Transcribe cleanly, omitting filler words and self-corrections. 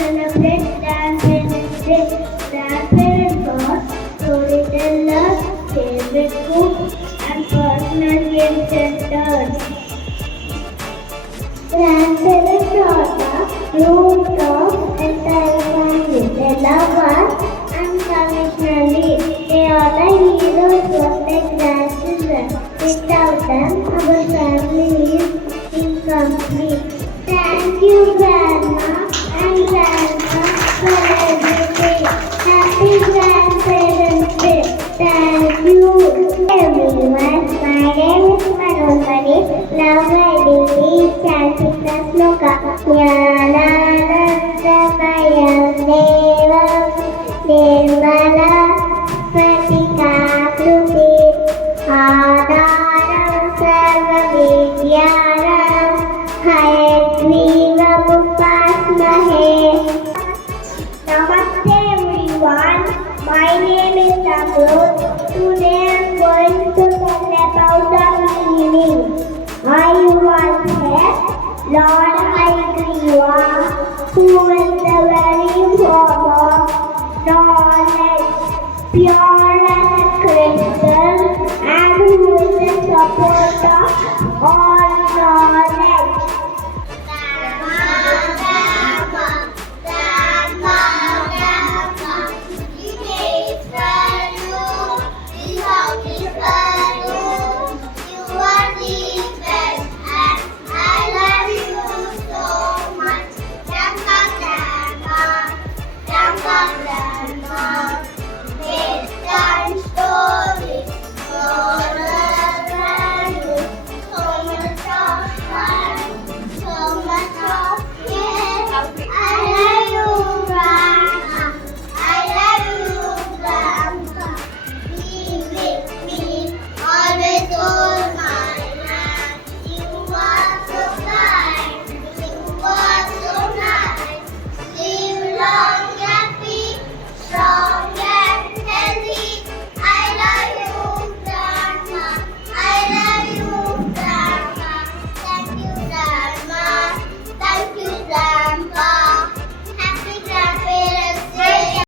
celebrate Grandparents Day. Grandparents are storytellers, favorite food, and personal game centers. Grandparents are the root of entire family. They love us unconditionally. They are the heroes of the grandchildren. Without them, our family is incomplete. Thank you, Grandma and Grandpa, for everything. Happy Grandparents Day. Thank you, everyone. My name is Manojari. Now I will chanting the sloka. Jnananandamaya devam nirmala pratikakruti Adaram sarvavidyanam Hayagrivamupaslahe. Namaste everyone. My name is Amrut. Today I am going to tell about the meaning. I once said, Lord Hayagriva, who is the very form of knowledge, pure